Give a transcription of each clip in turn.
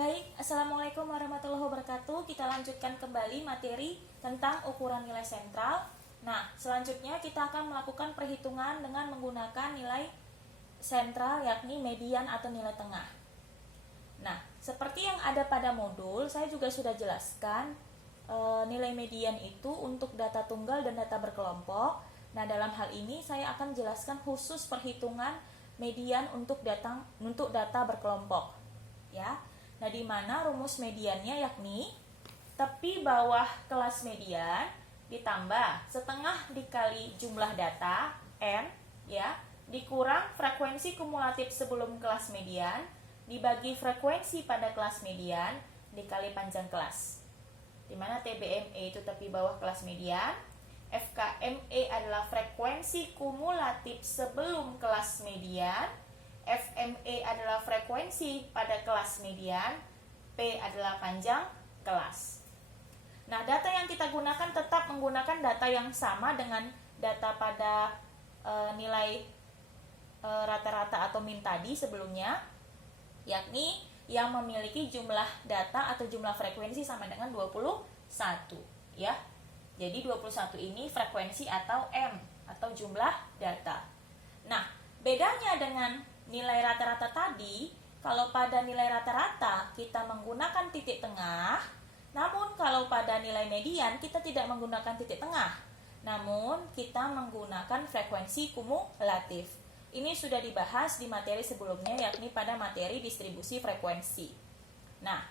Baik, Assalamualaikum warahmatullahi wabarakatuh. Kita lanjutkan kembali materi tentang ukuran nilai sentral. Nah, selanjutnya kita akan melakukan perhitungan dengan menggunakan nilai sentral, yakni median atau nilai tengah. Nah, seperti yang ada pada modul, saya juga sudah jelaskan nilai median itu untuk data tunggal dan data berkelompok. Nah, dalam hal ini saya akan jelaskan khusus perhitungan median untuk data berkelompok, ya. Nah, di mana rumus mediannya yakni tepi bawah kelas median ditambah setengah dikali jumlah data n, ya, dikurang frekuensi kumulatif sebelum kelas median dibagi frekuensi pada kelas median dikali panjang kelas. Di mana TBME itu tepi bawah kelas median, FKME adalah frekuensi kumulatif sebelum kelas median, FME adalah frekuensi pada kelas median, P adalah panjang kelas. Nah, data yang kita gunakan tetap menggunakan data yang sama dengan data pada nilai rata-rata atau min tadi sebelumnya, yakni yang memiliki jumlah data atau jumlah frekuensi sama dengan 21, ya. Jadi 21 ini frekuensi atau M atau jumlah data. Nah, bedanya dengan nilai rata-rata tadi, kalau pada nilai rata-rata kita menggunakan titik tengah, namun kalau pada nilai median kita tidak menggunakan titik tengah, namun kita menggunakan frekuensi kumulatif. Ini sudah dibahas di materi sebelumnya, yakni pada materi distribusi frekuensi. Nah,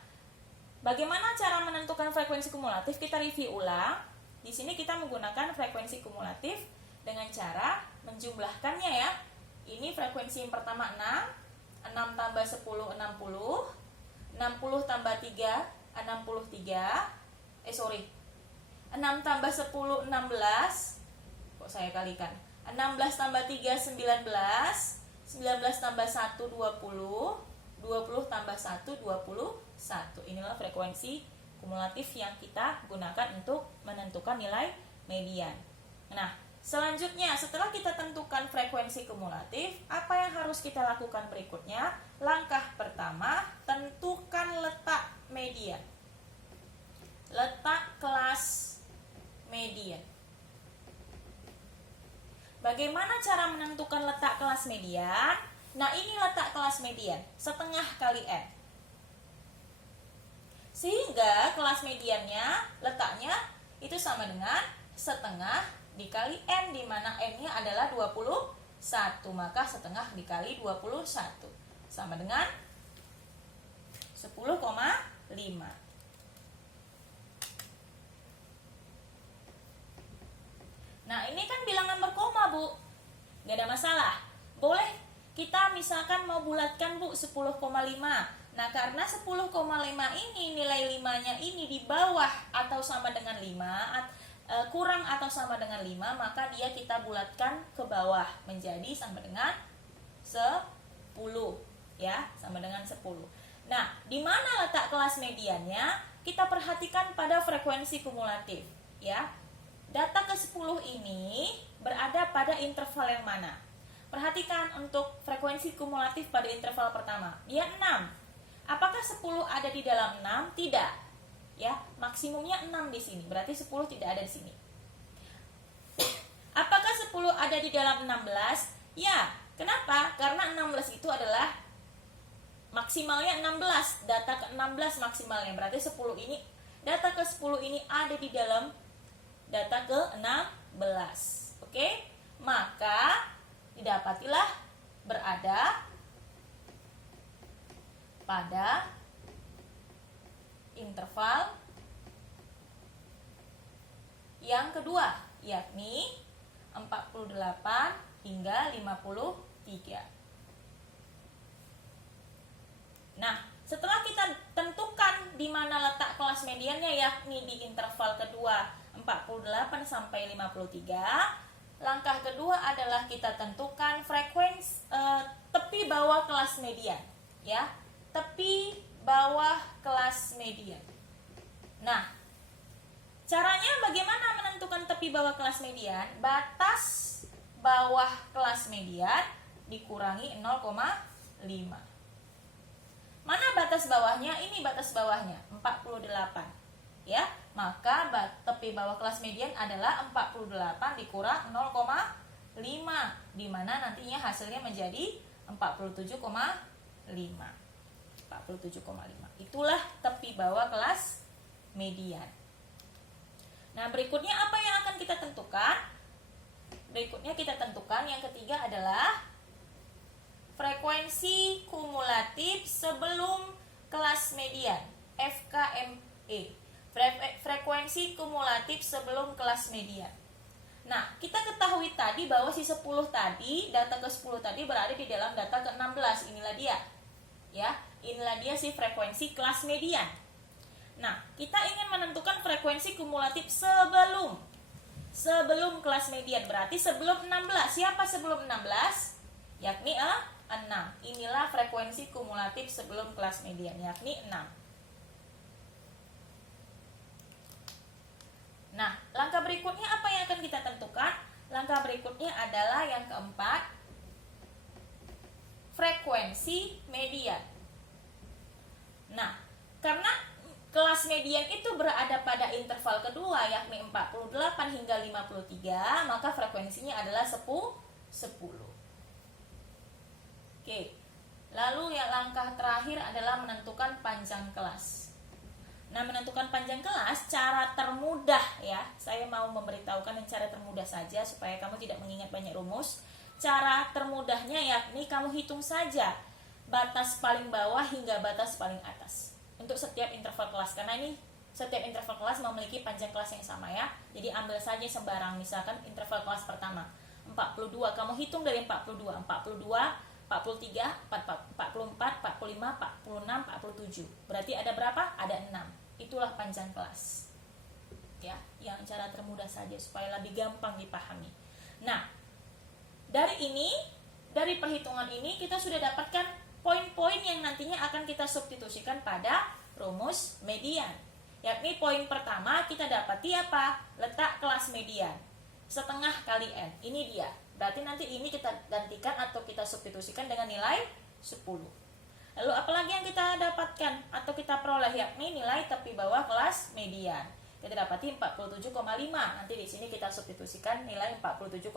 bagaimana cara menentukan frekuensi kumulatif? Kita review ulang. Di sini kita menggunakan frekuensi kumulatif dengan cara menjumlahkannya, ya. Ini frekuensi yang pertama 6 tambah 10, 60 tambah 3, 63 6 tambah 10, 16. Kok saya kalikan? 16 tambah 3, 19 tambah 1, 20 tambah 1, 21. Inilah frekuensi kumulatif yang kita gunakan untuk menentukan nilai median. Nah, selanjutnya setelah kita tentukan frekuensi kumulatif, apa yang harus kita lakukan berikutnya? Langkah pertama, tentukan letak median. Letak kelas median. Bagaimana cara menentukan letak kelas median? Nah, ini letak kelas median, setengah kali N. Sehingga kelas mediannya, letaknya itu sama dengan setengah dikali N, di mana N-nya adalah 21. Maka setengah dikali 21 sama dengan 10,5. Nah, ini kan bilangan berkoma, Bu. Gak ada masalah. Boleh kita misalkan mau bulatkan, Bu, 10,5. Nah, karena 10,5 ini nilai 5-nya ini di bawah atau sama dengan 5, kurang atau sama dengan 5, maka dia kita bulatkan ke bawah menjadi sama dengan 10, ya, sama dengan 10. Nah, di mana letak kelas mediannya? Kita perhatikan pada frekuensi kumulatif, ya. Data ke-10 ini berada pada interval yang mana? Perhatikan untuk frekuensi kumulatif pada interval pertama, dia 6. Apakah 10 ada di dalam 6? Tidak. Ya, maksimumnya 6 di sini. Berarti 10 tidak ada di sini. Apakah 10 ada di dalam 16? Ya. Kenapa? Karena 16 itu adalah maksimalnya 16. Data ke-16 maksimalnya. Berarti 10 ini, data ke-10 ini ada di dalam data ke-16. Oke? Maka didapatilah berada pada interval yang kedua, yakni 48 hingga 53. Nah, setelah kita tentukan di mana letak kelas mediannya, yakni di interval kedua 48 sampai 53, langkah kedua adalah kita tentukan frekuensi tepi bawah kelas median, ya. Tepi bawah kelas median. Nah, caranya bagaimana menentukan tepi bawah kelas median? Batas bawah kelas median dikurangi 0,5. Mana batas bawahnya? Ini batas bawahnya, 48. Ya, maka tepi bawah kelas median adalah 48 dikurang 0,5, di mana nantinya hasilnya menjadi 47,5. 47,5. Itulah tepi bawah kelas median. Nah, berikutnya apa yang akan kita tentukan? Berikutnya kita tentukan yang ketiga adalah frekuensi kumulatif sebelum kelas median, FKME. Frekuensi kumulatif sebelum kelas median. Nah, kita ketahui tadi bahwa si 10 tadi, data ke-10 tadi berada di dalam data ke-16. Inilah dia. Ya, inilah dia si frekuensi kelas median. Nah, kita ingin menentukan frekuensi kumulatif sebelum kelas median, berarti sebelum 16. Siapa sebelum 16? Yakni 6. Inilah frekuensi kumulatif sebelum kelas median, yakni 6. Nah, langkah berikutnya apa yang akan kita tentukan? Langkah berikutnya adalah yang keempat, frekuensi median. Nah, karena kelas median itu berada pada interval kedua, yakni 48 hingga 53, maka frekuensinya adalah 10. Oke. Lalu yang langkah terakhir adalah menentukan panjang kelas. Nah, menentukan panjang kelas cara termudah ya. Saya mau memberitahukan yang cara termudah saja supaya kamu tidak mengingat banyak rumus. Cara termudahnya yakni kamu hitung saja batas paling bawah hingga batas paling atas untuk setiap interval kelas, karena ini setiap interval kelas memiliki panjang kelas yang sama ya. Jadi ambil saja sembarang, misalkan interval kelas pertama 42, kamu hitung dari 42, 43, 44, 45, 46, 47. Berarti ada berapa? Ada 6. Itulah panjang kelas. Ya, yang cara termudah saja supaya lebih gampang dipahami. Nah, dari perhitungan ini kita sudah dapatkan poin-poin yang nantinya akan kita substitusikan pada rumus median. Yakni poin pertama kita dapati apa? Letak kelas median. Setengah kali N. Ini dia. Berarti nanti ini kita gantikan atau kita substitusikan dengan nilai 10. Lalu apalagi yang kita dapatkan atau kita peroleh, yakni nilai tepi bawah kelas median. Kita dapati 47,5. Nanti di sini kita substitusikan nilai 47,5.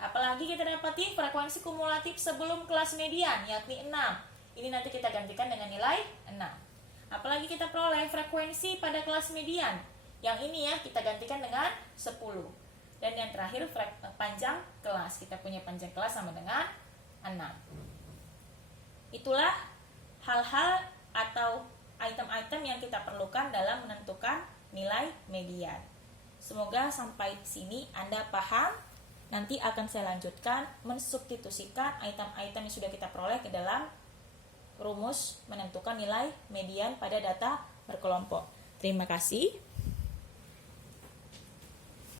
Apalagi kita dapati frekuensi kumulatif sebelum kelas median, yakni 6. Ini nanti kita gantikan dengan nilai 6. Apalagi kita peroleh frekuensi pada kelas median. Yang ini ya kita gantikan dengan 10. Dan yang terakhir panjang kelas. Kita punya panjang kelas sama dengan 6. Itulah hal-hal atau item-item yang kita perlukan dalam menentukan nilai median. Semoga sampai sini Anda paham. Nanti akan saya lanjutkan mensubstitusikan item-item yang sudah kita peroleh ke dalam rumus menentukan nilai median pada data berkelompok. Terima kasih.